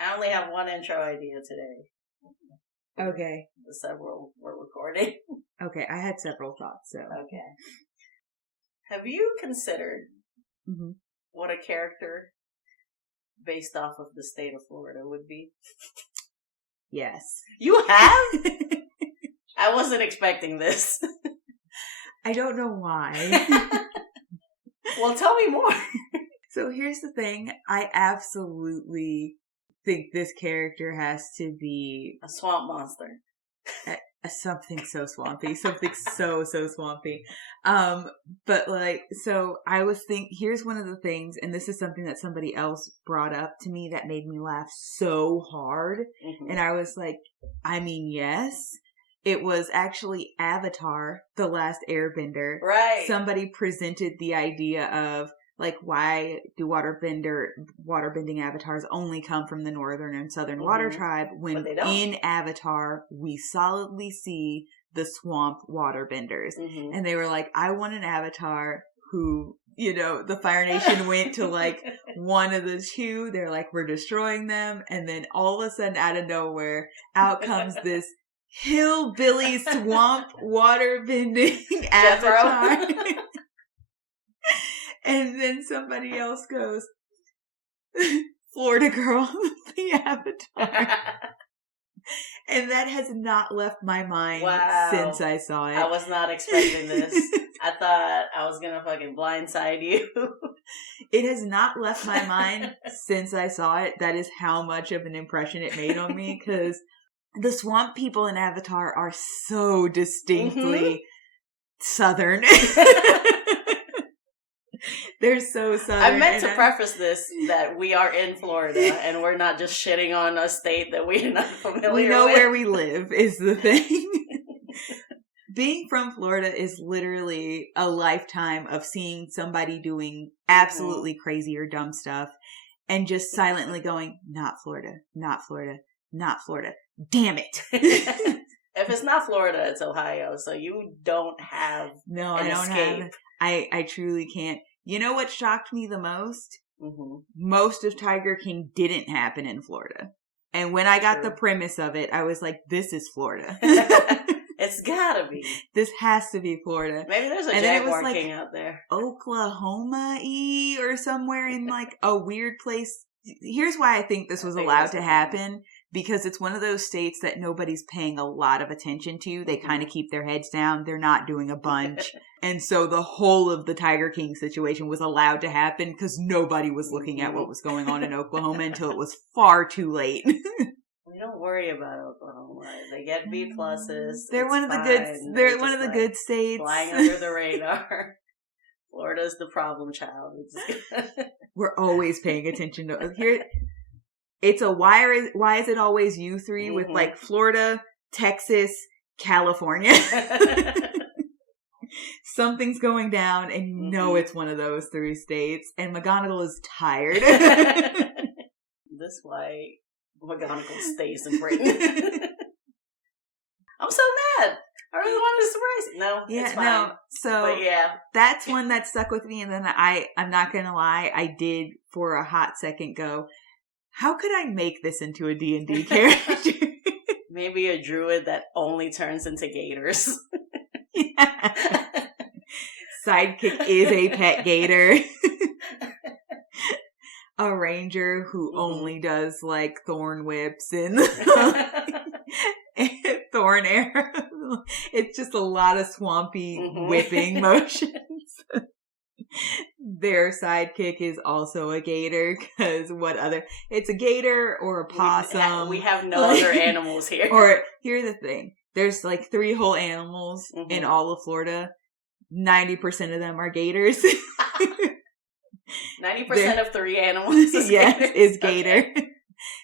I only have one intro idea today. Okay. The several we're recording. Okay, I had several thoughts, so. Okay. Have you considered what a character based off of the state of Florida would be? Yes. You have? I wasn't expecting this. I don't know why. Well, tell me more. So here's the thing. I absolutely think this character has to be a swamp monster. Something so swampy. Something so swampy. But like, so I was here's one of the things, and this is something that somebody else brought up to me that made me laugh so hard. Mm-hmm. And I was like, I mean, yes. It was actually Avatar, The Last Airbender. Right. Somebody presented the idea of, like, why do waterbending avatars only come from the northern and southern water tribe when in Avatar we solidly see the swamp waterbenders? Mm-hmm. And they were like, I want an avatar who, you know, the Fire Nation went to like one of the two. They're like, we're destroying them. And then all of a sudden out of nowhere, out comes this hillbilly swamp waterbending avatar. And then somebody else goes, Florida girl, the Avatar. And that has not left my mind since I saw it. I was not expecting this. I thought I was going to fucking blindside you. It has not left my mind since I saw it. That is how much of an impression it made on me, because the swamp people in Avatar are so distinctly southern. They're so southern. I meant to preface this that we are in Florida and we're not just shitting on a state that we're not familiar with. We know where we live is the thing. Being from Florida is literally a lifetime of seeing somebody doing absolutely crazy or dumb stuff and just silently going, not Florida, not Florida, not Florida. Damn it. If it's not Florida, it's Ohio. So you don't have an escape. I truly can't. You know what shocked me the most? Mm-hmm. Most of Tiger King didn't happen in Florida. And when I got the premise of it, I was like, this is Florida. It's gotta be. This has to be Florida. Maybe there's a Jaguar King out there. Oklahoma-y or somewhere in like a weird place. Here's why I think this was allowed to happen. Because it's one of those states that nobody's paying a lot of attention to. They kind of keep their heads down. They're not doing a bunch. And so the whole of the Tiger King situation was allowed to happen because nobody was looking at what was going on in Oklahoma until it was far too late. We don't worry about Oklahoma. They get B pluses. They're one of the good. They're one of the good states. Flying under the radar. Florida's the problem child. We're always paying attention to here. It's a why is it always you three with like Florida, Texas, California. Something's going down and you know it's one of those three states. And McGonagall is tired. That's why McGonagall stays in Britain. I'm so mad. I really wanted to surprise you. No, it's fine. No. So that's one that stuck with me. And then I'm not going to lie. I did for a hot second go, how could I make this into a D&D character? Maybe a druid that only turns into gators. Sidekick is a pet gator. A ranger who only does like thorn whips and thorn arrows. It's just a lot of swampy whipping motions. Their sidekick is also a gator, because it's a gator or a possum. We have no other animals here. Or, here's the thing. There's like 3 whole animals in all of Florida. 90% of them are gators. 90% of 3 animals is is gator. Okay.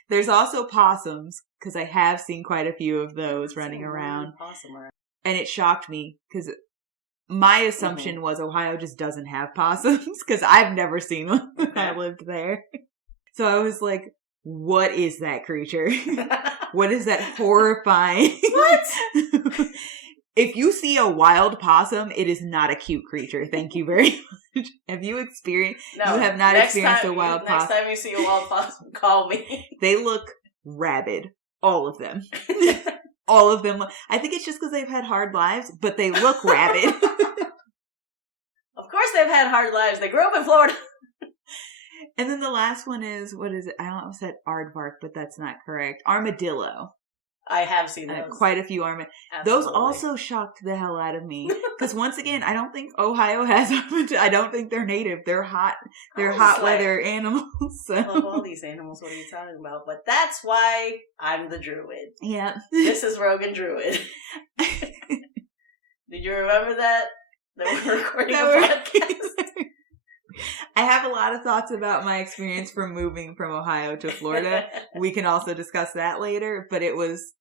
There's also possums, because I have seen quite a few of those running around. And it shocked me, because my assumption was Ohio just doesn't have possums, because I've never seen one when I lived there. So I was like, what is that creature? What is that horrifying? What? If you see a wild possum, it is not a cute creature. Thank you very much. Have you experienced? No, you have not experienced a wild possum. Next time you see a wild possum, call me. They look rabid. All of them. All of them. I think it's just because they've had hard lives, but they look rabid. Of course they've had hard lives. They grew up in Florida. And then the last one is, what is it? I almost said aardvark, but that's not correct. Armadillo. I have seen those. Quite a few armadillos. Those also shocked the hell out of me. Because once again, I don't think Ohio has armadillos. I don't think they're native. They're hot. They're hot weather animals. So. I love all these animals. What are you talking about? But that's why I'm the druid. Yeah. This is Rogan Druid. Did you remember that? That we're recording a podcast? I have a lot of thoughts about my experience from moving from Ohio to Florida. We can also discuss that later, but it was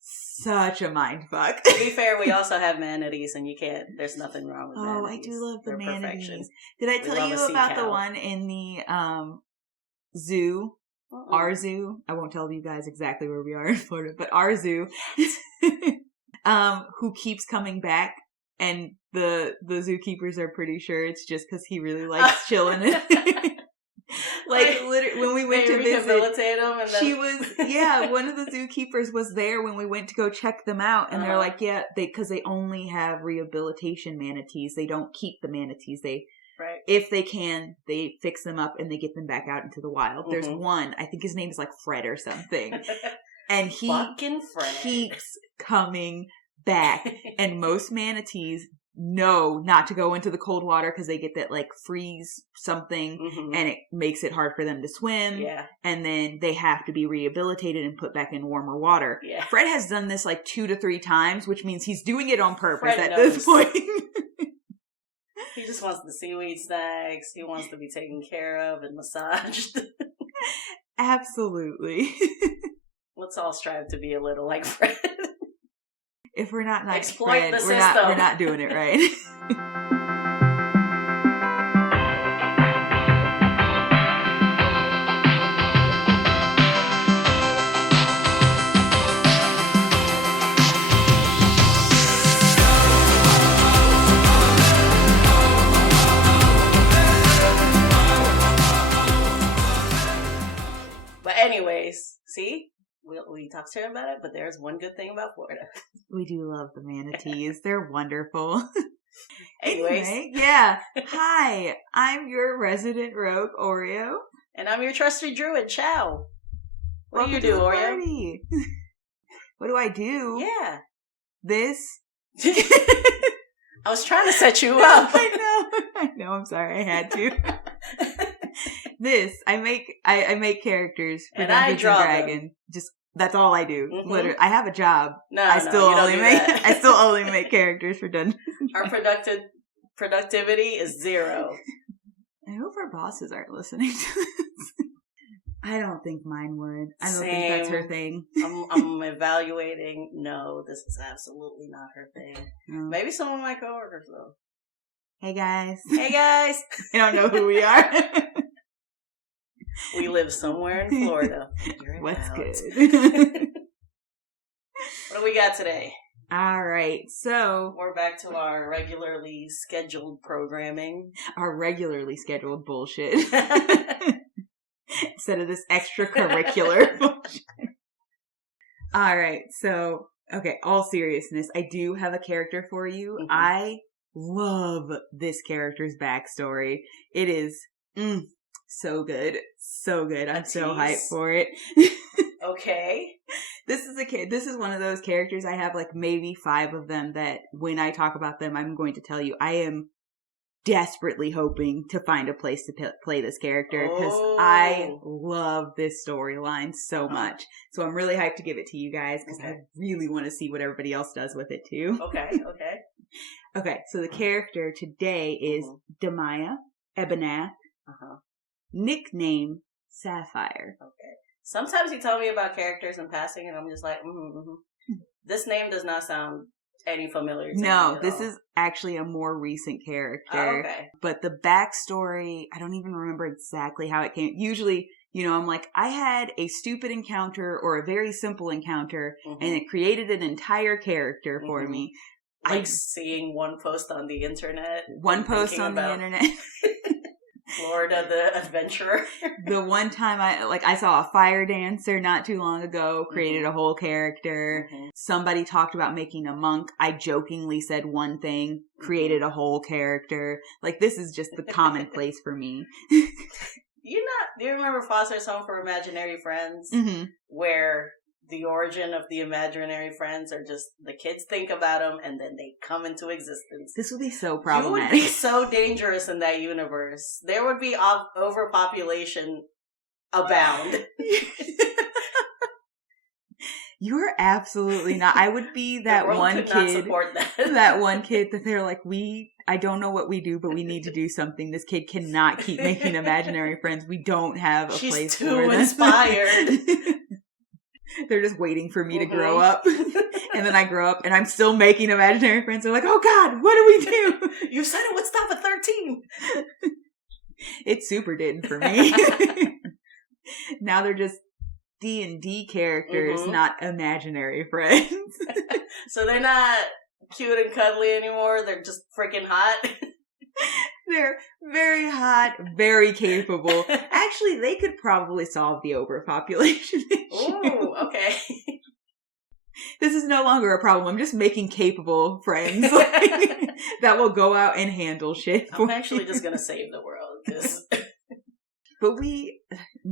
such a mind fuck. To be fair, we also have manatees, and you can't, there's nothing wrong with manatees. Oh, I do love the manatees. Perfection. Did I tell you about the one in the zoo? Our zoo? I won't tell you guys exactly where we are in Florida, but our zoo, who keeps coming back. And the zookeepers are pretty sure it's just because he really likes chilling. Like, literally, when we went to visit, him and then... she was, one of the zookeepers was there when we went to go check them out. And they're like, because they only have rehabilitation manatees. They don't keep the manatees. If they can, they fix them up and they get them back out into the wild. Mm-hmm. There's one, I think his name is like Fred or something. And he keeps coming back. And most manatees know not to go into the cold water because they get that like freeze something, and it makes it hard for them to swim. Yeah. And then they have to be rehabilitated and put back in warmer water. Yeah. Fred has done this like 2 to 3 times, which means he's doing it on purpose this point. He just wants the seaweed snacks. He wants to be taken care of and massaged. Absolutely. Let's all strive to be a little like Fred. If we're not like Exploit Fred, the we're not doing it right. But anyways, see? We talked to her about it, but there's one good thing about Florida. We do love the manatees. They're wonderful. Anyways. Yeah. Hi, I'm your resident rogue, Oreo. And I'm your trusty druid, Chow. What do you do, Oreo? What do I do? Yeah. This. I was trying to set you up. I know. I'm sorry. I had to. This. I make characters for Dungeons and Dragons. Just that's all I do. Literally, I have a job. I still only make characters for Dungeons. Our productivity is 0. I hope our bosses aren't listening to this. I don't think mine would. I don't think that's her thing. I'm evaluating. No, this is absolutely not her thing. No. Maybe some of my coworkers though. Hey guys. Hey guys. They don't know who we are. We live somewhere in Florida. What's good? What do we got today? All right, so we're back to our regularly scheduled programming. Our regularly scheduled bullshit. Instead of this extracurricular bullshit. All right, so, okay, all seriousness, I do have a character for you. I love this character's backstory. It is so good. So good. I'm so hyped for it. Okay. This is one of those characters. I have like maybe 5 of them that when I talk about them, I'm going to tell you I am desperately hoping to find a place to play this character because I love this storyline so much. So I'm really hyped to give it to you guys because I really want to see what everybody else does with it too. Okay, so the character today is Damaia, Ebonath, nickname Sapphire. Okay. Sometimes you tell me about characters in passing and I'm just like, This name does not sound any familiar to me at this all. is actually a more recent character. Oh, okay. But the backstory, I don't even remember exactly how it came. Usually, I'm like, I had a stupid encounter or a very simple encounter and it created an entire character for me. Like seeing one post on the internet. One post on the internet. Florida the Adventurer. The one time I saw a fire dancer not too long ago, created a whole character. Somebody talked about making a monk. I jokingly said one thing, created a whole character. Like, this is just the commonplace for me. Do you remember Foster's Home for Imaginary Friends? Where the origin of the imaginary friends are just the kids think about them and then they come into existence. This would be so problematic. You would be so dangerous in that universe. There would be overpopulation abound. You're absolutely not. I would be that one kid. That one kid that they're like, I don't know what we do, but we need to do something. This kid cannot keep making imaginary friends. We don't have a place for them. She's too inspired. They're just waiting for me to grow up. And then I grow up and I'm still making imaginary friends. They're like, oh God, what do we do? You said it would stop at 13. It super didn't for me. Now they're just D&D characters, not imaginary friends. So they're not cute and cuddly anymore. They're just freaking hot. They're very hot, very capable. Actually, they could probably solve the overpopulation issue. Ooh, okay. This is no longer a problem. I'm just making capable friends that will go out and handle shit. I'm actually just going to save the world. But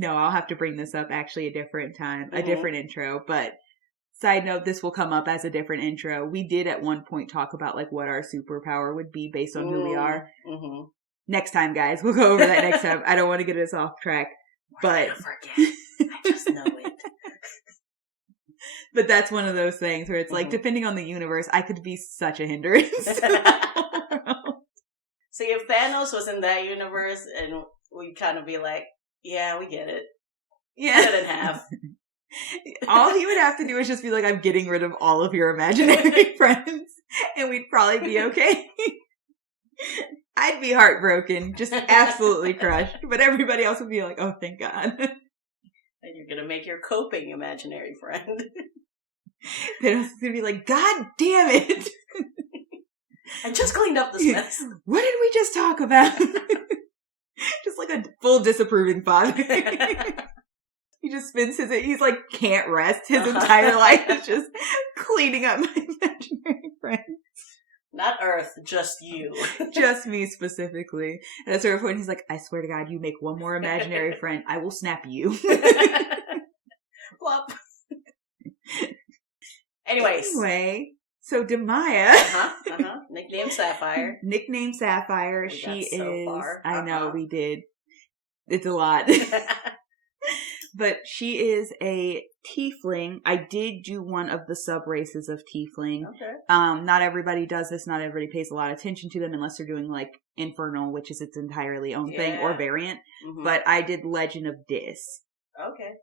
I'll have to bring this up actually a different time, a different intro. But side note, this will come up as a different intro. We did at one point talk about like what our superpower would be based on who we are. Next time, guys. We'll go over that next time. I don't want to get us off track. But forget. I just know it. But that's one of those things where it's like, depending on the universe, I could be such a hindrance. See, if Thanos was in that universe and we'd kind of be like, yeah, we get it. Yeah. Cut it in half. All he would have to do is just be like, I'm getting rid of all of your imaginary friends. And we'd probably be okay. I'd be heartbroken, just absolutely crushed. But everybody else would be like, oh, thank God. And you're going to make your coping imaginary friend. Then it's going to be like, God damn it. I just cleaned up this mess. What did we just talk about? Just like a full disapproving father. He just spends he's like, can't rest. His entire life is just cleaning up my imaginary friends. Not Earth, just you. Just me specifically. And at a certain point, he's like, I swear to God, you make one more imaginary friend, I will snap you. Plop. Anyway, so Damaia. Nickname Sapphire. Nickname Sapphire. She is. So far. I know, we did. It's a lot. But she is a tiefling. I did do one of the sub-races of tiefling. Okay. Not everybody does this. Not everybody pays a lot of attention to them unless they're doing like Infernal, which is its entirely own thing, or variant. But I did Legend of Dis. Okay.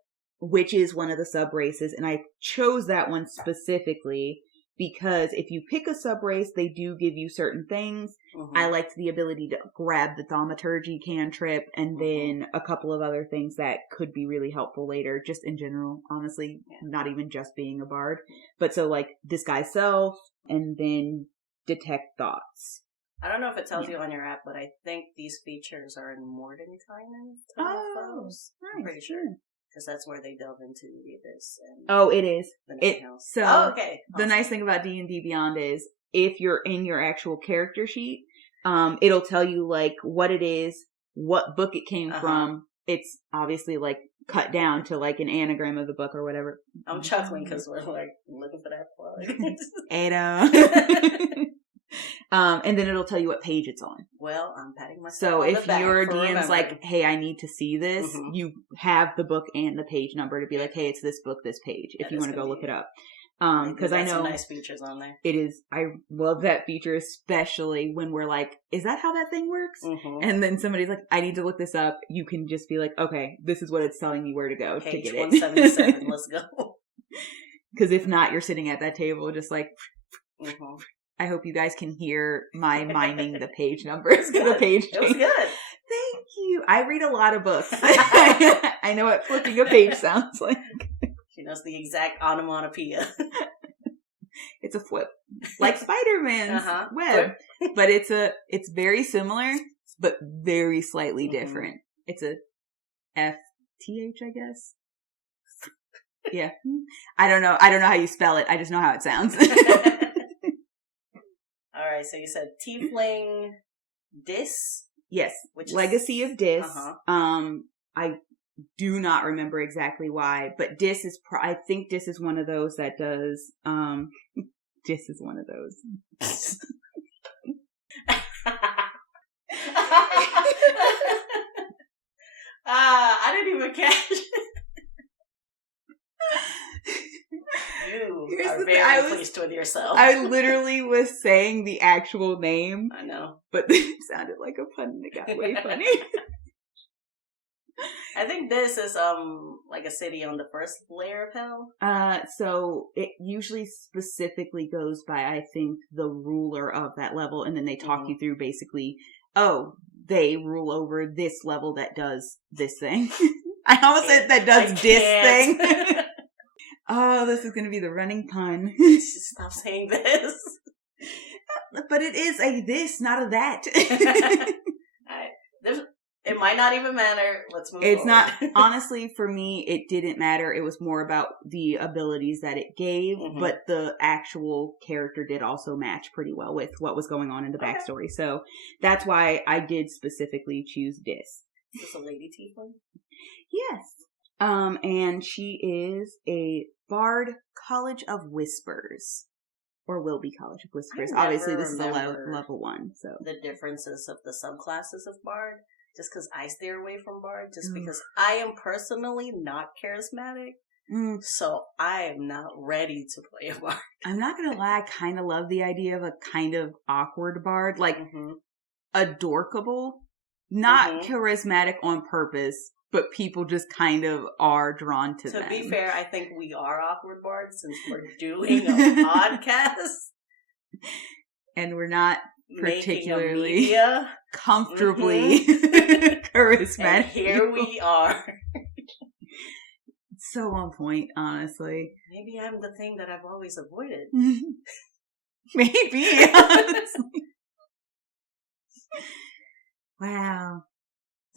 Which is one of the sub-races. And I chose that one specifically because if you pick a sub-race, they do give you certain things. I liked the ability to grab the thaumaturgy cantrip and then a couple of other things that could be really helpful later, just in general, honestly, not even just being a bard. But so like Disguise Self and then Detect Thoughts. I don't know if it tells you on your app, but I think these features are in Mordenkainen. Nice. I'm pretty sure. Because that's where they delve into the Abyss. And it is. Okay. Awesome. The nice thing about D&D Beyond is if you're in your actual character sheet, it'll tell you like what it is, what book it came from. It's obviously like cut down to like an anagram of the book or whatever. I'm chuckling because we're like looking for that plug. Ada. And then it'll tell you what page it's on. Well, I'm patting myself So on if the back your for DM's remembering. like, hey, I need to see this, you have the book and the page number to be like, hey, it's this book, this page, if you want to go look it up. Because I know some nice features on there. It is. I love that feature, especially when we're like, is that how that thing works? And then somebody's like, I need to look this up. You can just be like, okay, this is what it's telling me where to go Page to get 177, let's go. Because if not, you're sitting at that table just like, I hope you guys can hear my miming the page numbers. The page it was good. Thank you. I read a lot of books. I know what flipping a page sounds like. She knows the exact onomatopoeia. It's a flip. like Spider-Man's web. But it's very similar, but very slightly different. It's a FTH, I guess. Yeah. I don't know how you spell it. I just know how it sounds. All right, so you said Tiefling Dis? Yes. Which Legacy of Dis. I do not remember exactly why, but Dis is I think Dis is one of those that does Dis is one of those. I didn't even catch it. You are very pleased with yourself. I literally was saying the actual name. I know. But it sounded like a pun and it got way funny. I think this is like a city on the first layer of hell. So it usually specifically goes by, I think, the ruler of that level, and then they talk you through basically, they rule over this level that does this thing. I almost said that does this thing. Oh, this is going to be the running pun. Stop saying this. But it is a this, not a that. It might not even matter. Let's move It's forward. not, honestly, for me, it didn't matter. It was more about the abilities that it gave, but the actual character did also match pretty well with what was going on in the backstory. So that's why I did specifically choose Dis. Is this a lady tiefling? Yes. And she is a Bard College of Whispers. Or will be College of Whispers. Obviously, this is a level 1, so. The differences of the subclasses of Bard. Just because I steer away from Bard. Just because I am personally not charismatic. So I am not ready to play a Bard. I'm not going to lie, I kind of love the idea of a kind of awkward Bard. Like, adorkable. Not charismatic on purpose. But people just kind of are drawn to them. To be fair, I think we are awkward bards since we're doing a podcast. And we're not particularly comfortably charismatic. And here we are. So on point, honestly. Maybe I'm the thing that I've always avoided. Maybe, honestly. Wow.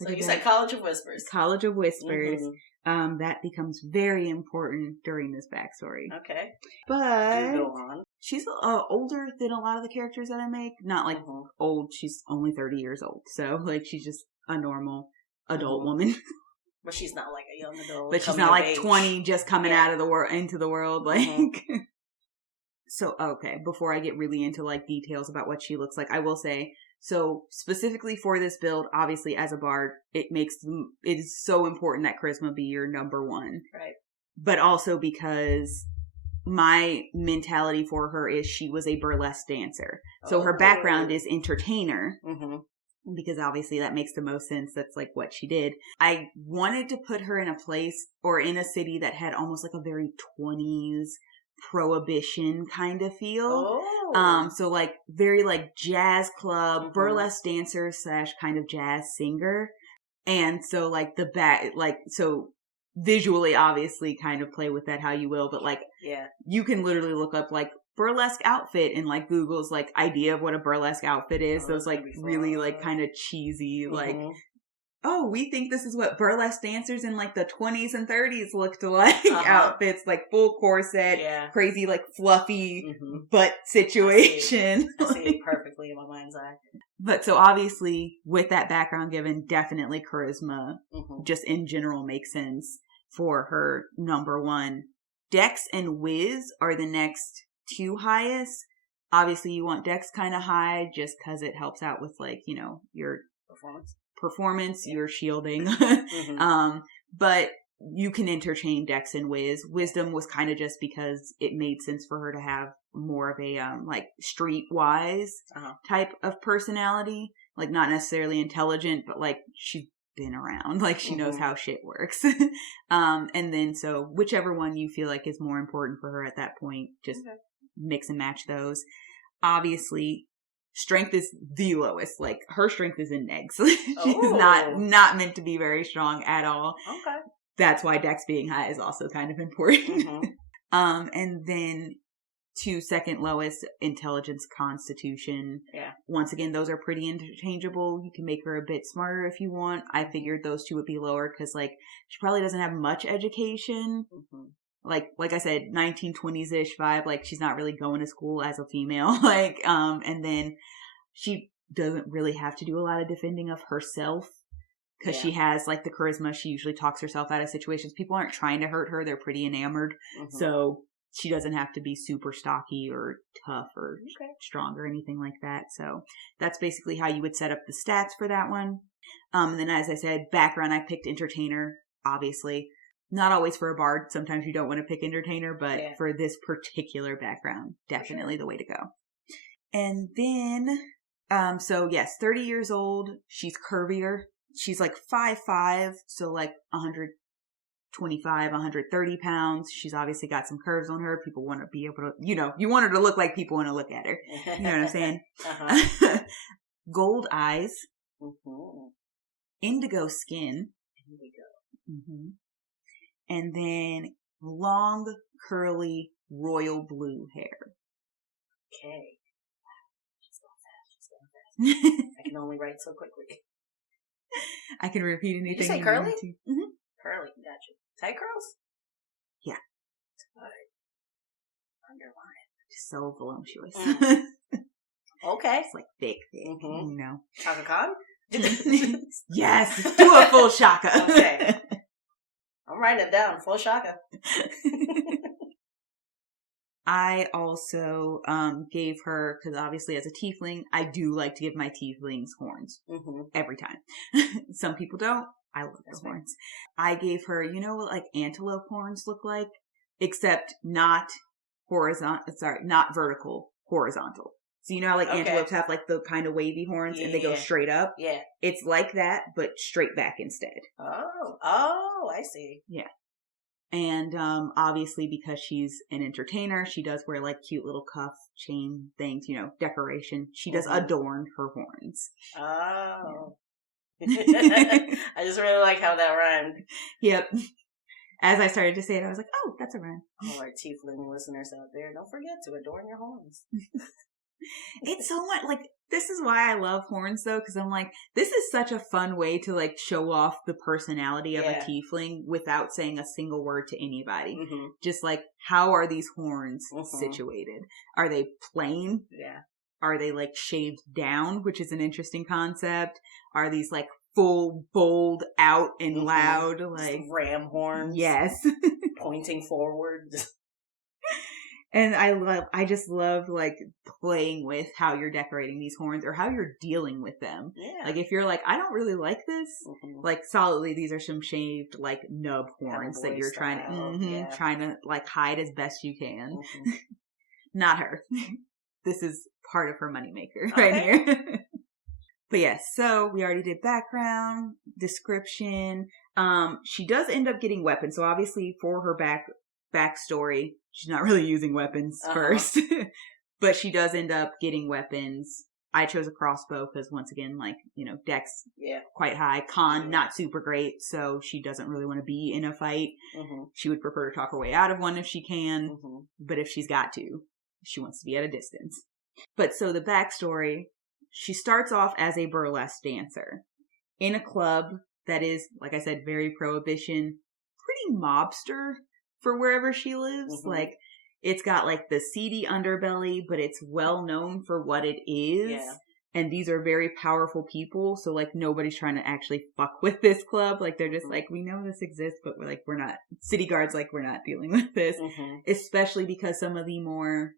So you said College of Whispers. College of Whispers. That becomes very important during this backstory. Okay. But go on. She's older than a lot of the characters that I make. Not like old. She's only 30 years old. So like she's just a normal adult woman. But she's not like a young adult. But she's not like 20 just coming out of the world into the world. Like So okay, before I get really into like details about what she looks like, I will say, so specifically for this build, obviously as a bard, it is so important that charisma be your number 1. Right. But also because my mentality for her is she was a burlesque dancer. So her background is entertainer. Because obviously that makes the most sense. That's like what she did. I wanted to put her in a place or in a city that had almost like a very 20s prohibition kind of feel. So like very like jazz club, burlesque dancer / kind of jazz singer. And so like so visually obviously kind of play with that how you will, but like you can literally look up like burlesque outfit and like Google's like idea of what a burlesque outfit is. Those like really like kind of cheesy like we think this is what burlesque dancers in like the 20s and 30s looked like outfits, like full corset, crazy like fluffy butt situation. I see it perfectly in my mind's eye. But so obviously with that background given, definitely charisma just in general makes sense for her number 1. Dex and Wiz are the next 2 highest. Obviously you want Dex kind of high just because it helps out with like, you know, your performance, your shielding. But you can interchange Dex and Wiz. Wisdom was kind of just because it made sense for her to have more of a like streetwise type of personality. Like not necessarily intelligent, but like she's been around. Like she knows how shit works. And then so whichever one you feel like is more important for her at that point, just mix and match those. Obviously, strength is the lowest. Like her strength is in negs. She's not meant to be very strong at all. Okay. That's why Dex being high is also kind of important. And then to second lowest, intelligence, constitution. Yeah. Once again, those are pretty interchangeable. You can make her a bit smarter if you want. I figured those two would be lower because, like, she probably doesn't have much education. Mm-hmm. Like I said, 1920s-ish vibe. Like, she's not really going to school as a female. Like, and then she doesn't really have to do a lot of defending of herself because she has, like, the charisma. She usually talks herself out of situations. People aren't trying to hurt her. They're pretty enamored. Mm-hmm. So she doesn't have to be super stocky or tough or strong or anything like that. So that's basically how you would set up the stats for that one. And then, as I said, background, I picked entertainer, obviously. Not always for a bard. Sometimes you don't want to pick entertainer, but for this particular background, definitely the way to go. And then, so yes, 30 years old. She's curvier. She's like 5'5", so like 125, 130 pounds. She's obviously got some curves on her. People want to be able to, you want her to look like people want to look at her. You know what I'm saying? Uh-huh. Gold eyes. Mm-hmm. Indigo skin. Mm-hmm. And then long, curly, royal blue hair. Okay. She's going fast. I can only write so quickly. I can repeat anything. Did you say curly? Mm-hmm. Curly, gotcha. Tight curls? Yeah. Tight. Underline. Just so voluptuous. Mm. Okay. It's like thick. Mm-hmm. Chaka Khan? Yes. Do a full shaka. Okay. I'm writing it down. Full shaka. I also gave her, because obviously as a tiefling, I do like to give my tieflings horns. Mm-hmm. Every time. Some people don't. I love those horns. I gave her, what like antelope horns look like? Except not not vertical, horizontal. So you know how like antelopes have like the kind of wavy horns and they go straight up? Yeah. It's like that, but straight back instead. Oh, I see. Yeah. And obviously because she's an entertainer, she does wear like cute little cuff chain things, decoration. She does adorn her horns. Oh. Yeah. I just really like how that rhymed. Yep. As I started to say it, I was like, oh, that's a rhyme. All our tiefling listeners out there, don't forget to adorn your horns. It's so much, like, this is why I love horns, though, because I'm like, this is such a fun way to, like, show off the personality of a tiefling without saying a single word to anybody. Mm-hmm. Just, like, how are these horns situated? Are they plain? Yeah. Are they, like, shaved down, which is an interesting concept? Are these, like, full, bold, out, and loud? Like ram horns? Yes. Pointing forward. And I just love, like, playing with how you're decorating these horns or how you're dealing with them. Yeah. Like, if you're like, I don't really like this, like, solidly, these are some shaved, like, nub horns that you're trying to, like, hide as best you can. Mm-hmm. Not her. This is part of her moneymaker right here. But yes, so we already did background, description. She does end up getting weapons. So obviously for her backstory, she's not really using weapons first, but she does end up getting weapons. I chose a crossbow because once again, like, dex quite high, con not super great. So she doesn't really want to be in a fight. Mm-hmm. She would prefer to talk her way out of one if she can, but if she's got to, she wants to be at a distance. But so the backstory, she starts off as a burlesque dancer in a club that is, like I said, very prohibition, pretty mobster for wherever she lives. Mm-hmm. Like, it's got like the seedy underbelly, but it's well known for what it is. Yeah. And these are very powerful people. So like nobody's trying to actually fuck with this club. Like they're just like, we know this exists, but we're not, city guards, like we're not dealing with this. Mm-hmm. Especially because some of the more,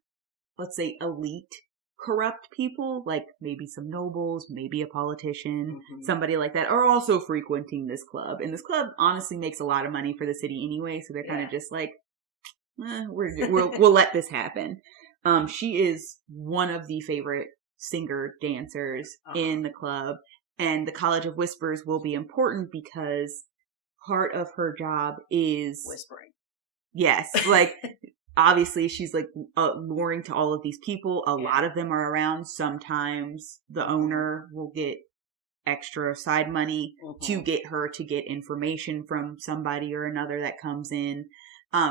let's say, elite corrupt people, like maybe some nobles, maybe a politician, somebody like that, are also frequenting this club. And this club honestly makes a lot of money for the city anyway, so they're kind of just like, we'll let this happen. She is one of the favorite singer dancers in the club, and the College of Whispers will be important because part of her job is whispering. Yes, like obviously she's like luring to all of these people. A lot of them are around. Sometimes the owner will get extra side money to get her to get information from somebody or another that comes in.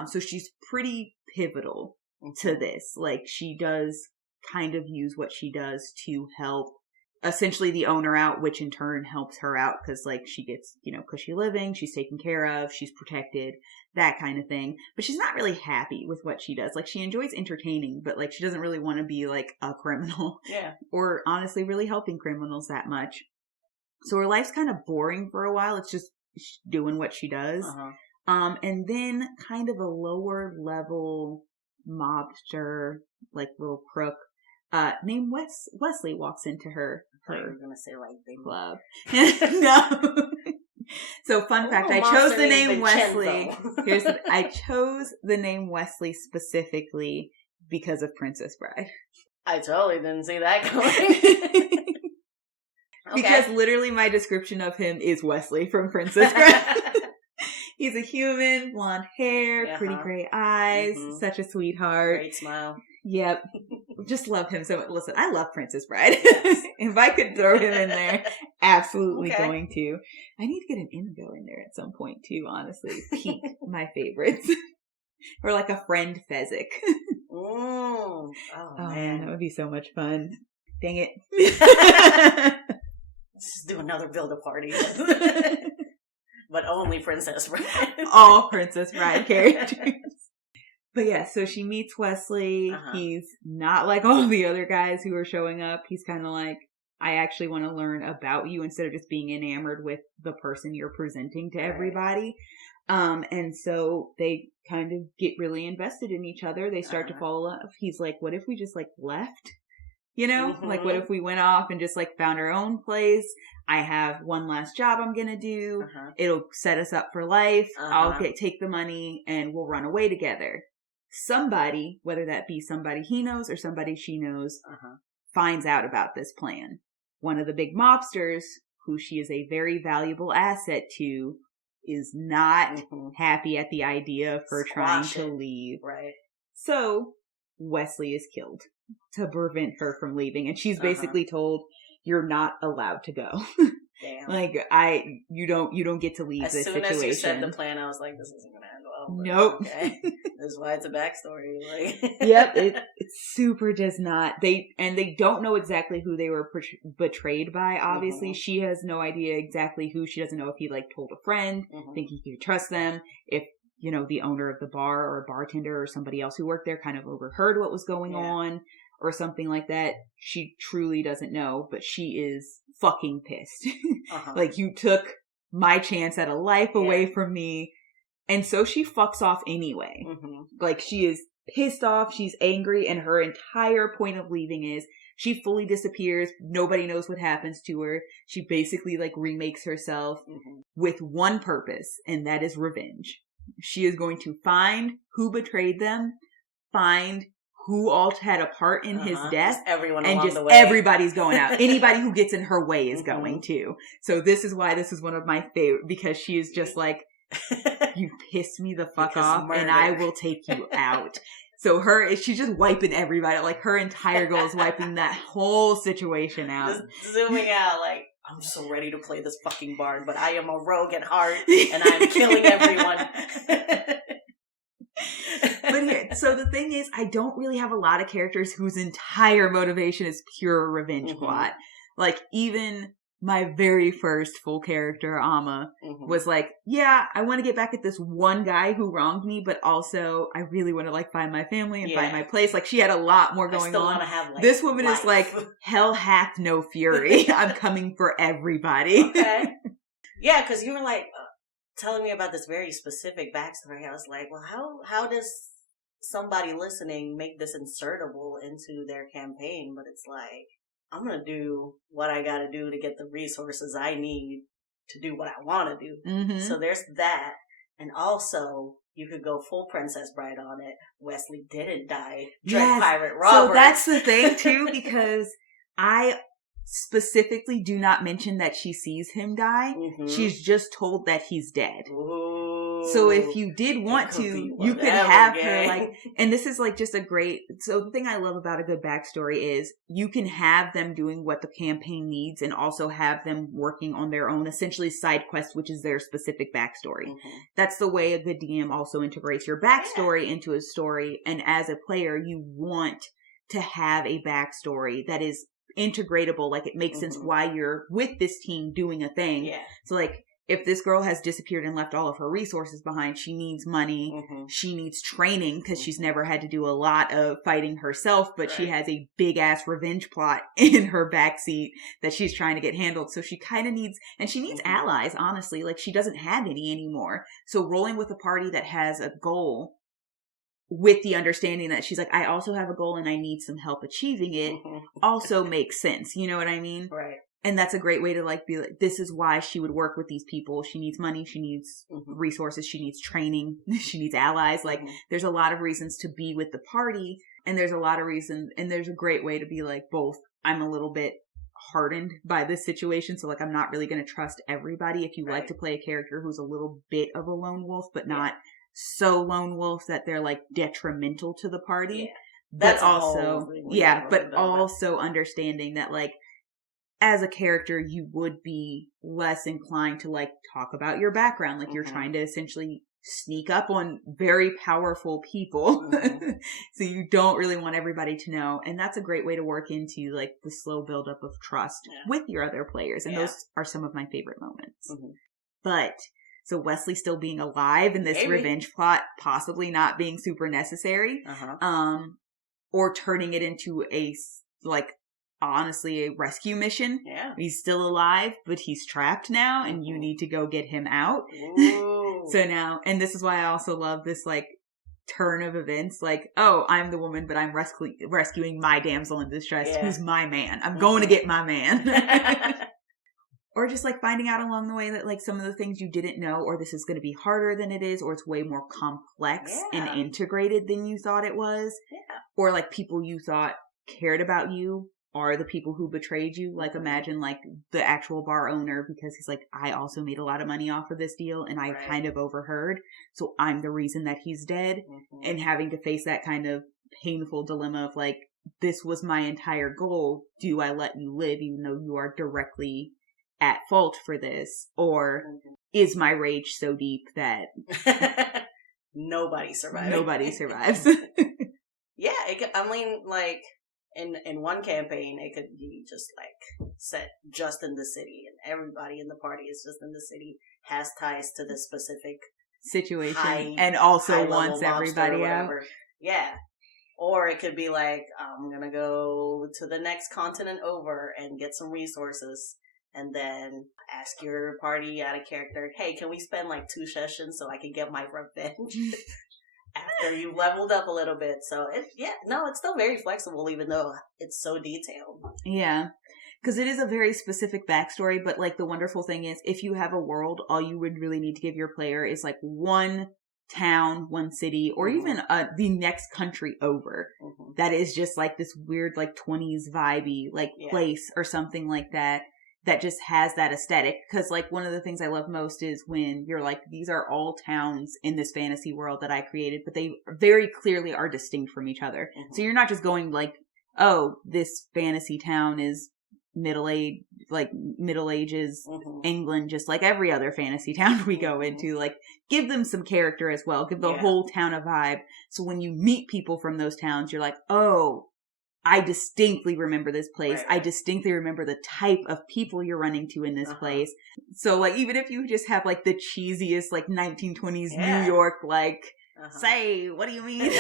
So she's pretty pivotal to this. Like, she does kind of use what she does to help essentially the owner out, which in turn helps her out because, like, she gets, cushy living, she's taken care of, she's protected, that kind of thing. But she's not really happy with what she does. Like, she enjoys entertaining, but, like, she doesn't really want to be, like, a criminal. Yeah. Or, honestly, really helping criminals that much. So her life's kind of boring for a while. It's just doing what she does. And then kind of a lower level mobster, like, little crook, named Wesley walks into her gonna say like club. No. So fun fact, I chose the name Wesley. I chose the name Wesley specifically because of Princess Bride. I totally didn't see that coming. Because literally my description of him is Wesley from Princess Bride. He's a human, blonde hair, pretty gray eyes, such a sweetheart. Great smile. Yep. Just love him so much. Listen, I love Princess Bride. If I could throw him in there, absolutely going to. I need to get an Inigo in there at some point too, honestly. Peak my favorites. Or like a friend Fezzik. Oh, man. That would be so much fun. Dang it. Let's just do another Build-A-Party. But only Princess Bride. All Princess Bride characters. But yeah, so she meets Wesley. He's not like all the other guys who are showing up. He's kind of like, I actually want to learn about you instead of just being enamored with the person you're presenting to everybody. And so they kind of get really invested in each other. They start to fall in love. He's like, what if we just like left? Like what if we went off and just like found our own place? I have one last job I'm going to do. It'll set us up for life. I'll take the money and we'll run away together. Somebody, whether that be somebody he knows or somebody she knows, finds out about this plan. One of the big mobsters, who she is a very valuable asset to, is not happy at the idea of her trying to leave. Right. So Wesley is killed to prevent her from leaving. And she's basically told, you're not allowed to go. Damn. Like, you don't get to leave this situation. As soon as you said the plan, I was like, this isn't going to end well. Nope. Okay. That's why it's a backstory. Like. Yep. It super does not. They don't know exactly who they were betrayed by, obviously. She has no idea exactly who. She doesn't know if he, like, told a friend, thinking he could trust them. If, the owner of the bar or a bartender or somebody else who worked there kind of overheard what was going on or something like that. She truly doesn't know, but she is fucking pissed. Like, you took my chance at a life away from me. And so she fucks off anyway. Like, she is pissed off. She's angry. And her entire point of leaving is she fully disappears. Nobody knows what happens to her. She basically, like, remakes herself with one purpose, and that is revenge. She is going to find who betrayed them, find who all had a part in his death, just everyone and along just the way. Everybody's going out. Anybody who gets in her way is going too. So this is why this is one of my favorite, because she is just like, you pissed me the fuck off, and I will take you out. So she's just wiping everybody. Like, her entire goal is wiping that whole situation out. Just zooming out, like, I'm so ready to play this fucking bard, but I am a rogue at heart, and I'm killing everyone. But so the thing is, I don't really have a lot of characters whose entire motivation is pure revenge plot. Like, even my very first full character, Amma, was like, yeah, I want to get back at this one guy who wronged me, but also I really want to, like, find my family and find my place. Like, she had a lot more going on. Have, like, this woman life. is like, hell hath no fury. I'm coming for everybody. Okay. Yeah, because you were like telling me about this very specific backstory. I was like, well, how does somebody listening make this insertable into their campaign? But it's like, I'm going to do what I got to do to get the resources I need to do what I want to do. So there's that. And also, you could go full Princess Bride on it. Wesley didn't die. Dread Pirate Robert. So that's the thing, too, because specifically do not mention that she sees him die. Mm-hmm. She's just told that he's dead. Ooh, so if you did want to, you could have her like, and this is like just a great, so the thing I love about a good backstory is you can have them doing what the campaign needs and also have them working on their own, essentially side quest, which is their specific backstory. Mm-hmm. That's the way a good DM also integrates your backstory into a story. And as a player, you want to have a backstory that is integratable, like it makes sense why you're with this team doing a thing. Yeah. So like, if this girl has disappeared and left all of her resources behind, she needs money, she needs training because she's never had to do a lot of fighting herself, but she has a big ass revenge plot in her backseat that she's trying to get handled. So she kind of needs, and she needs allies, honestly, like she doesn't have any anymore. So rolling with a party that has a goal with the understanding that she's like, I also have a goal and I need some help achieving it also makes sense. You know what I mean? Right. And that's a great way to like be like, this is why she would work with these people. She needs money. She needs resources. She needs training. She needs allies. Like there's a lot of reasons to be with the party. And there's a lot of reasons. And there's a great way to be like both. I'm a little bit hardened by this situation. So like, I'm not really going to trust everybody. If you like to play a character who's a little bit of a lone wolf, but not so lone wolf that they're like detrimental to the party. But also, but also understanding that like, as a character, you would be less inclined to like talk about your background. Like you're trying to essentially sneak up on very powerful people. So you don't really want everybody to know. And that's a great way to work into like the slow buildup of trust with your other players. And those are some of my favorite moments. But so Wesley still being alive in this revenge plot, possibly not being super necessary, or turning it into a like, honestly a rescue mission. He's still alive, but he's trapped now and you need to go get him out. So now, and this is why I also love this like turn of events, like, oh, I'm the woman, but I'm rescuing my damsel in distress. Who's my man? I'm going to get my man. Or just like finding out along the way that like some of the things you didn't know, or this is going to be harder than it is, or it's way more complex and integrated than you thought it was. Or like people you thought cared about you are the people who betrayed you. Like imagine like the actual bar owner, because he's like, I also made a lot of money off of this deal and I kind of overheard. So I'm the reason that he's dead. And having to face that kind of painful dilemma of like, this was my entire goal. Do I let you live even though you are directly at fault for this? Or is my rage so deep that nobody survives? Nobody survives. I mean, like, in one campaign, it could be just like set just in the city, and everybody in the party is just in the city, has ties to the specific situation, and also wants everybody out. Yeah. Or it could be like, I'm gonna go to the next continent over and get some resources, and then ask your party out of character, hey, can we spend like 2 sessions so I can get my revenge? After you leveled up a little bit. So it's still very flexible, even though it's so detailed. Yeah. Because it is a very specific backstory, but like the wonderful thing is if you have a world, all you would really need to give your player is like one town, one city, or even the next country over. That is just like this weird like 20s vibey like place or something like that. That just has that aesthetic. Because like one of the things I love most is when you're like, these are all towns in this fantasy world that I created, but they very clearly are distinct from each other. So you're not just going like, oh, this fantasy town is Middle Ages England, just like every other fantasy town we go into. Like, give them some character as well. Give the whole town a vibe. So when you meet people from those towns, you're like, oh, I distinctly remember this place. I distinctly remember the type of people you're running to in this place. So like, even if you just have like the cheesiest like 1920s New York, like, say, what do you mean?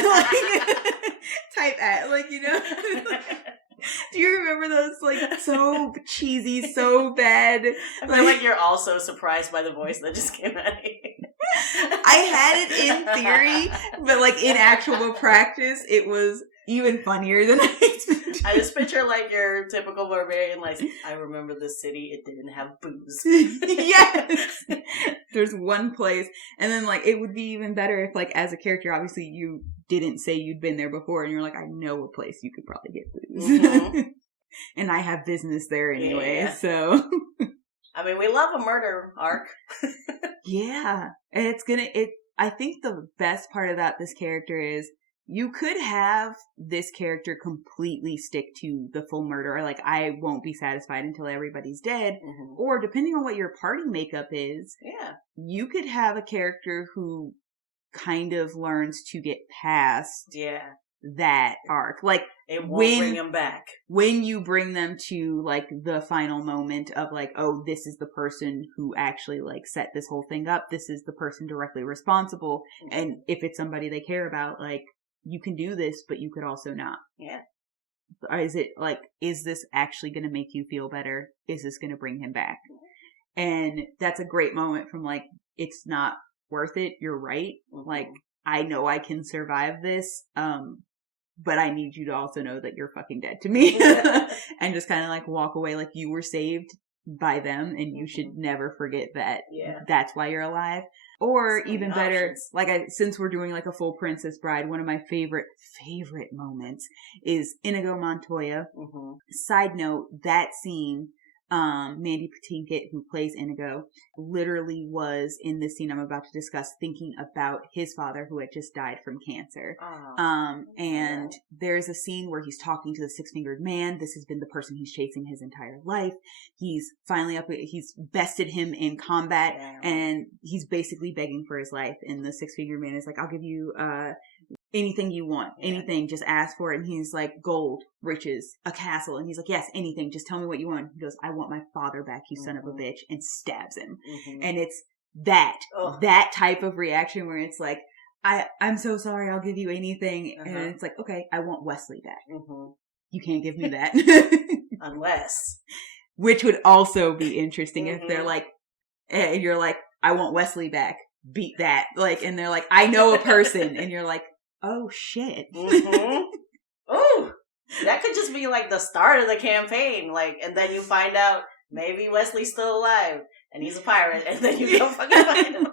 Type at, like, you know? Do you remember those, like, so cheesy, so bad? I feel like you're also surprised by the voice that just came out of you. I had it in theory, but, like, in actual practice, it was even funnier than I expected. I just picture, like, your typical barbarian, like, I remember this city, it didn't have booze. Yes! There's one place, and then, like, it would be even better if, like, as a character, obviously, you didn't say you'd been there before, and you're like, I know a place you could probably get booze. And I have business there anyway, so. I mean, we love a murder arc. Yeah. And I think the best part about this character is you could have this character completely stick to the full murder, or like, I won't be satisfied until everybody's dead. Mm-hmm. Or depending on what your party makeup is, you could have a character who kind of learns to get past that arc. Like, it won't bring them back. When you bring them to like the final moment of like, oh, this is the person who actually like set this whole thing up. This is the person directly responsible. Mm-hmm. And if it's somebody they care about, like, you can do this, but you could also not. Yeah. Or is it like, is this actually going to make you feel better? Is this going to bring him back? Mm-hmm. And that's a great moment from like, it's not worth it. You're right. Mm-hmm. Like, I know I can survive this. But I need you to also know that you're fucking dead to me. And just kind of like walk away like you were saved by them, and you should never forget that that's why you're alive. Or even better, like since we're doing like a full Princess Bride, one of my favorite moments is Inigo Montoya. Mm-hmm. Side note, that scene, Mandy Patinkin, who plays Inigo, literally was in this scene I'm about to discuss thinking about his father who had just died from cancer. And there's a scene where he's talking to the six-fingered man. This has been the person he's chasing his entire life. He's finally he's bested him in combat, and he's basically begging for his life. And the six-fingered man is like, I'll give you, anything you want, anything, just ask for it. And he's like, gold, riches, a castle. And he's like, yes, anything, just tell me what you want. He goes, I want my father back, you son of a bitch, and stabs him. Mm-hmm. And it's that type of reaction where it's like, I'm so sorry, I'll give you anything. And it's like, okay, I want Wesley back. Mm-hmm. You can't give me that. Unless. Which would also be interesting if they're like, you're like, I want Wesley back. Beat that. Like, and they're like, I know a person. And you're like, oh shit. Mm-hmm. Ooh, that could just be like the start of the campaign. Like, and then you find out maybe Wesley's still alive and he's a pirate, and then you go fucking find him.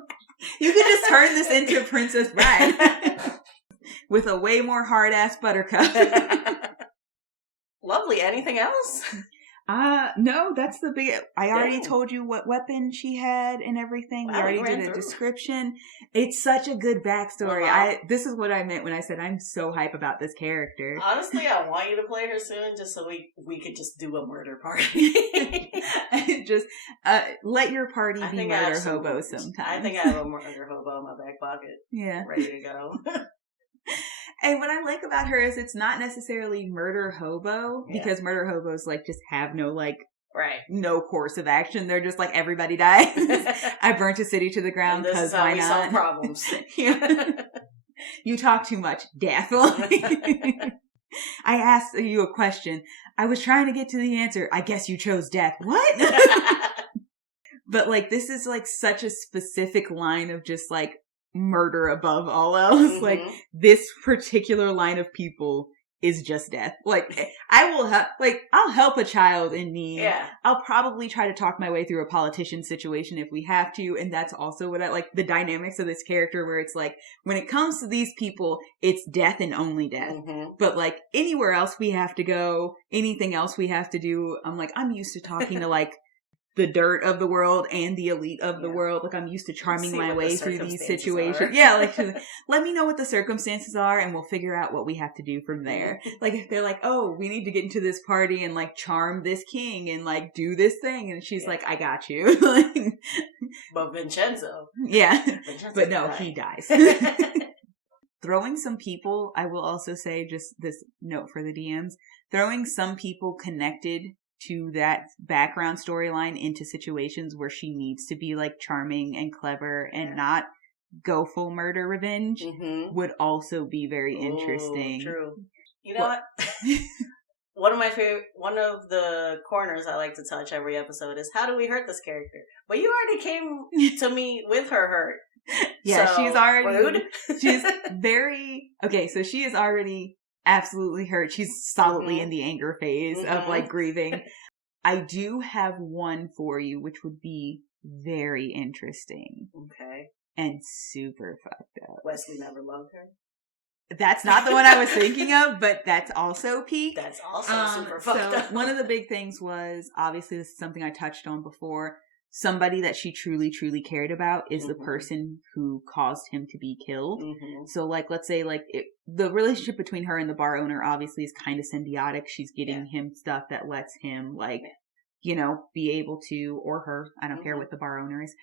You could just turn this into Princess Bride with a way more hard ass Buttercup. Lovely. Anything else? No, that's the big. I already told you what weapon she had and everything. Wow, we already did a description. It's such a good backstory. This is what I meant when I said I'm so hype about this character. Honestly, I want you to play her soon, just so we could just do a murder party. Just let your party be murder hobo sometimes. I think I have a murder hobo in my back pocket. Yeah, ready to go. And what I like about her is it's not necessarily murder hobo, because murder hobos like just have no no course of action. They're just like, everybody dies. I burnt a city to the ground because why not? Solve problems. You talk too much. Death. I asked you a question. I was trying to get to the answer. I guess you chose death. What? But like, this is like such a specific line of just like murder above all else. Mm-hmm. Like, this particular line of people is just death. Like, I'll help a child in need. Yeah. I'll probably try to talk my way through a politician situation if we have to. And that's also what I like, the dynamics of this character, where it's like, when it comes to these people, it's death and only death. Mm-hmm. But like, anywhere else we have to go, anything else we have to do, I'm like, I'm used to talking to like the dirt of the world and the elite of the world. Like, I'm used to charming my way through these situations. Yeah, like, let me know what the circumstances are and we'll figure out what we have to do from there. Like, if they're like, oh, we need to get into this party and like charm this king and like do this thing. And she's like, I got you. But Vincenzo. Yeah. But no, he dies. Throwing some people, I will also say, just this note for the DMs, throwing some people connected to that background storyline into situations where she needs to be like charming and clever and not go full murder revenge would also be very interesting. True. You know what? One of the corners I like to touch every episode is, how do we hurt this character? But you already came to me with her hurt. Yeah, so, she's already rude. She's very okay, so she is already absolutely hurt. She's solidly in the anger phase of like grieving. I do have one for you, which would be very interesting. Okay. And super fucked up. Wesley never loved her? That's not the one I was thinking of, but that's also peak. That's also super fucked up. One of the big things was, obviously this is something I touched on before, somebody that she truly, truly cared about is the person who caused him to be killed. So, like, let's say, like, the relationship between her and the bar owner obviously is kind of symbiotic. She's getting him stuff that lets him, like, you know, be able to, or her, I don't care what the bar owner is,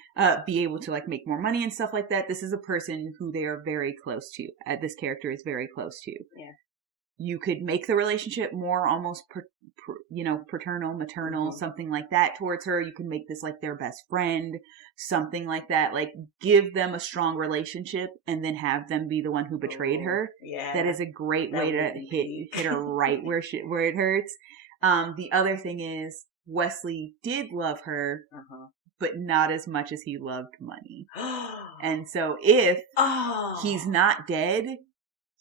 be able to, like, make more money and stuff like that. This is a person who they are very close to. This character is very close to. Yeah. You could make the relationship more almost, paternal, maternal, something like that towards her. You can make this like their best friend, something like that. Like, give them a strong relationship and then have them be the one who betrayed her. Yeah. That is a great way to hit her right where it hurts. The other thing is, Wesley did love her, but not as much as he loved money. And so if he's not dead,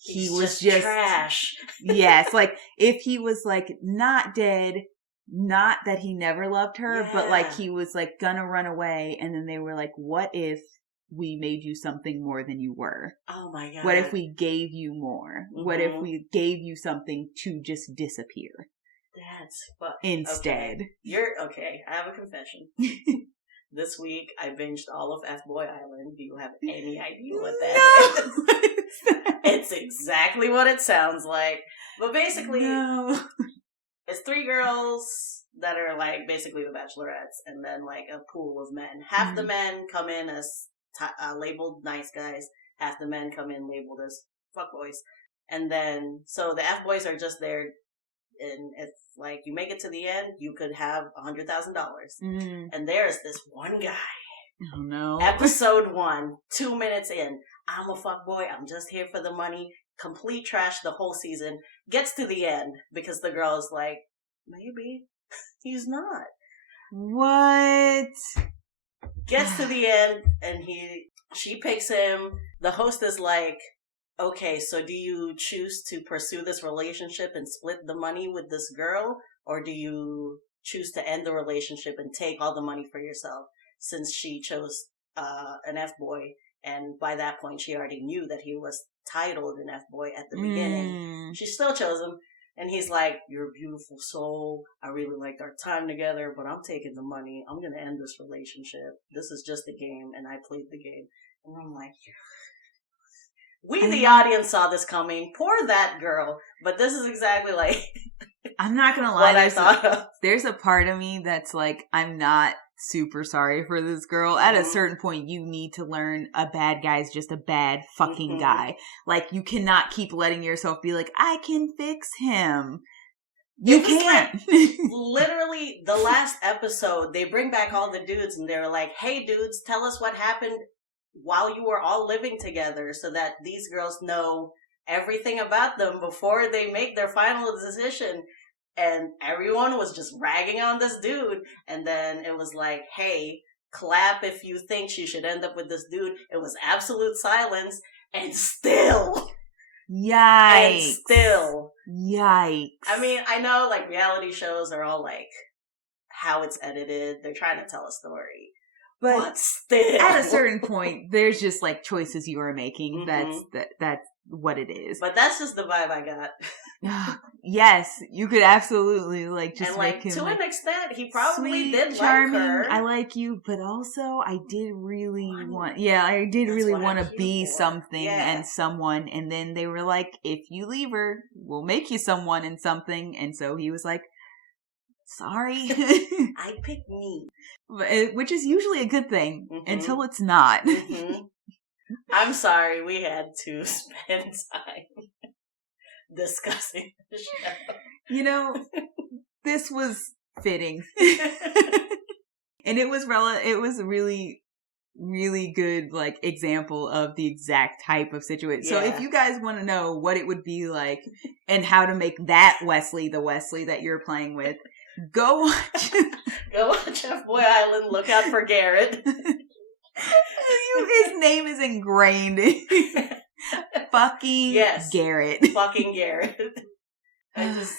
he was just trash. Yes, like, if he was, like, not dead, not that he never loved her, but, like, he was, like, gonna run away, and then they were like, what if we made you something more than you were? Oh my God. What if we gave you more? What if we gave you something to just disappear? That's instead. Okay. I have a confession. This week, I binged all of F-Boy Island. Do you have any idea what that is? It's exactly what it sounds like. But basically, it's 3 girls that are, like, basically the bachelorettes, and then, like, a pool of men. Half the men come in as labeled nice guys. Half the men come in labeled as fuckboys. And then, so the F-boys are just there, and if, like, you make it to the end, you could have $100,000. And there's this one guy. Oh no. Episode 1, 2 minutes in. I'm a fuckboy. I'm just here for the money. Complete trash the whole season. Gets to the end because the girl is like, maybe he's not. What? Gets to the end and she picks him. The host is like, okay, so do you choose to pursue this relationship and split the money with this girl? Or do you choose to end the relationship and take all the money for yourself? Since she chose an F-boy, and by that point she already knew that he was titled an F-boy at the beginning. She still chose him, and he's like, you're a beautiful soul, I really liked our time together, but I'm taking the money, I'm gonna end this relationship, this is just a game, and I played the game. And I'm like, the audience saw this coming, poor that girl, but this is exactly like I'm not gonna lie, there's a part of me that's like, I'm not super sorry for this girl. At a certain point, you need to learn a bad guy's just a bad fucking guy. Like, you cannot keep letting yourself be like, I can fix him. You can't. Like, literally, the last episode, they bring back all the dudes and they're like, hey dudes, tell us what happened while you were all living together so that these girls know everything about them before they make their final decision. And everyone was just ragging on this dude. And then it was like, hey, clap if you think she should end up with this dude. It was absolute silence. And still. Yikes. I mean, I know, like, reality shows are all, like, how it's edited. They're trying to tell a story. But still. At a certain point, there's just, like, choices you are making. That's what it is. But that's just the vibe I got. Yes, you could absolutely, like, just, and, like, make him, to like, an extent, he probably sweet, did charming, like her. I like you, but also I did really want to be something and someone, and then they were like, if you leave her, we'll make you someone and something, and so he was like, sorry. I picked me. Which is usually a good thing, until it's not. I'm sorry, we had to spend time discussing the show. You know, this was fitting. And it was a really, really good, like, example of the exact type of situation. So if you guys want to know what it would be like and how to make that Wesley the Wesley that you're playing with, go watch F-Boy Island. Look out for Garrett. His name is ingrained. Fucking Garrett. Fucking Garrett. I just.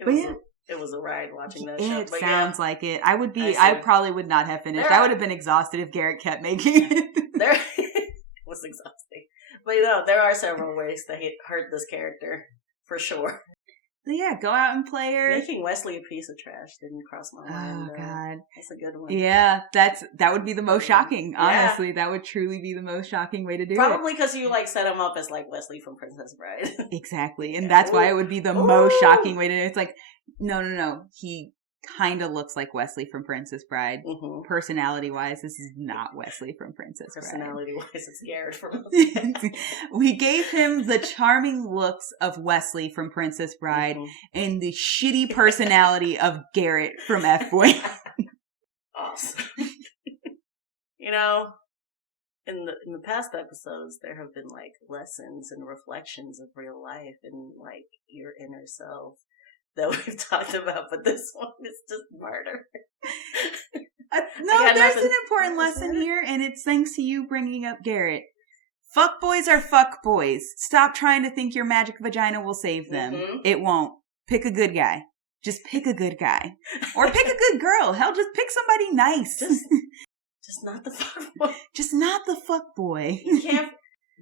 It was a ride watching that show. It sounds like it. I probably would not have finished. I would have been exhausted if Garrett kept making it. It was exhausting. But there are several ways to hurt this character, for sure. So yeah, go out and play her. Making Wesley a piece of trash didn't cross my mind. Oh, God. That's a good one. Yeah, that would be the most shocking. Honestly, that would truly be the most shocking way to do it. Probably because you set him up as Wesley from Princess Bride. Exactly, and that's why it would be the most shocking way to do it. It's no. He kind of looks like Wesley from Princess Bride. Mm-hmm. Personality-wise, this is not Wesley from Princess Bride. Personality-wise, it's Garrett from We gave him the charming looks of Wesley from Princess Bride and the shitty personality of Garrett from F-Boy. Awesome. In the past episodes, there have been lessons and reflections of real life and your inner self that we've talked about, but this one is just murder. No, there's an important lesson here, and it's thanks to you bringing up Garrett. Fuckboys are fuckboys. Stop trying to think your magic vagina will save them. Mm-hmm. It won't. Pick a good guy. Just pick a good guy. Or pick a good girl. Hell, just pick somebody nice. Just not the fuckboy. Just not the fuckboy. You can't.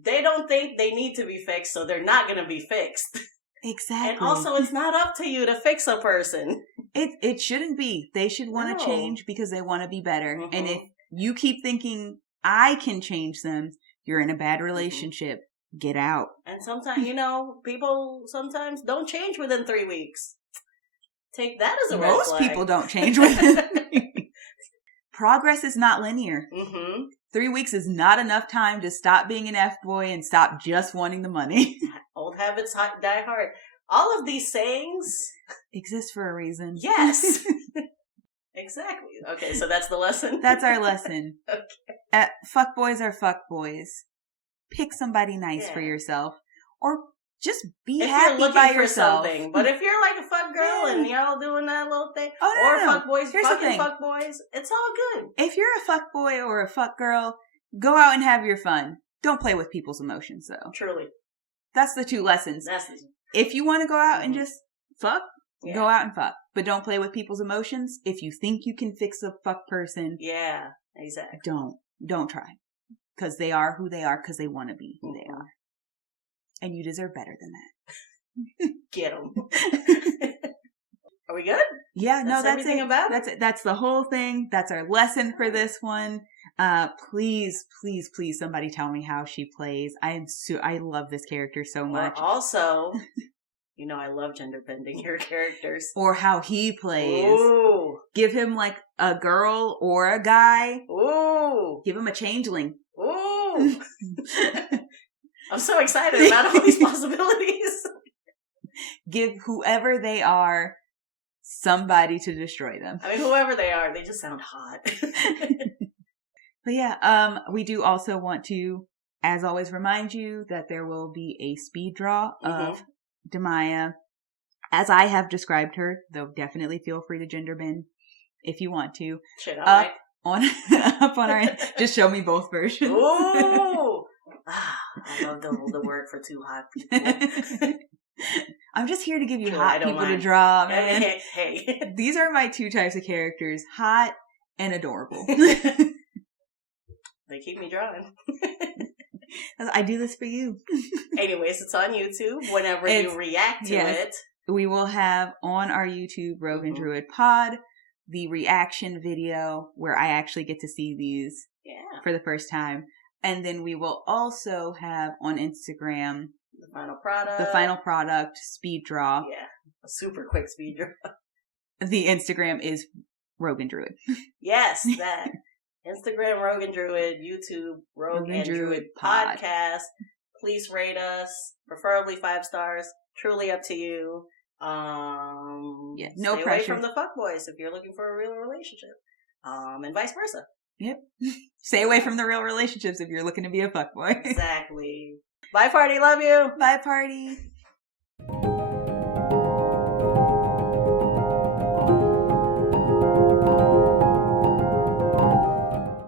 They don't think they need to be fixed, so they're not going to be fixed. Exactly. And also, it's not up to you to fix a person. It shouldn't be. They should want to change because they want to be better. Mm-hmm. And if you keep thinking, I can change them, you're in a bad relationship. Mm-hmm. Get out. And sometimes, people sometimes don't change within 3 weeks. Take that as a red flag. Most people don't change within 3 weeks. Progress is not linear. Mm-hmm. 3 weeks is not enough time to stop being an F-boy and stop just wanting the money. Old habits die hard. All of these sayings exist for a reason. Yes. Exactly. Okay, so that's the lesson? That's our lesson. Okay. Fuckboys are fuckboys. Pick somebody nice for yourself. Or just be happy by yourself. But if you're a fuck girl and y'all doing that little thing, fuckboys, fuckboys, it's all good. If you're a fuckboy or a fuck girl, go out and have your fun. Don't play with people's emotions, though. Truly. That's the 2 lessons. If you want to go out and just fuck, go out and fuck. But don't play with people's emotions. If you think you can fix a fuck person, exactly. Don't try. Because they are who they are because they want to be who they are. And you deserve better than that. Get them. Are we good? Yeah, that's everything about it? That's it. That's the whole thing. That's our lesson for this one. Please, somebody tell me how she plays. I love this character so much. Also, I love gender bending your characters. Or how he plays. Ooh. Give him a girl or a guy. Ooh. Give him a changeling. Ooh. I'm so excited about all these possibilities. Give whoever they are somebody to destroy them. I mean, whoever they are, they just sound hot. But yeah, we do also want to, as always, remind you that there will be a speed draw of Damaia, as I have described her, though definitely feel free to gender bend if you want to. Up on our just show me both versions. Ooh! I love the word for too hot people. I'm just here to give you hot people to draw, man. Hey. These are my 2 types of characters, hot and adorable. They keep me drawing. I do this for you. Anyways, it's on YouTube whenever you react to it. We will have on our YouTube Rogue and Druid Pod the reaction video where I actually get to see these for the first time. And then we will also have on Instagram the final product speed draw. Yeah, a super quick speed draw. The Instagram is Rogue and Druid. Yes, that. Instagram Rogue and Druid, YouTube Rogue and Druid Podcast. Please rate us, preferably 5 stars. Truly up to you. No pressure. Stay away from the fuckboys if you're looking for a real relationship. And vice versa. Yep. Stay away from the real relationships if you're looking to be a fuckboy. Exactly. Bye, party. Love you. Bye, party.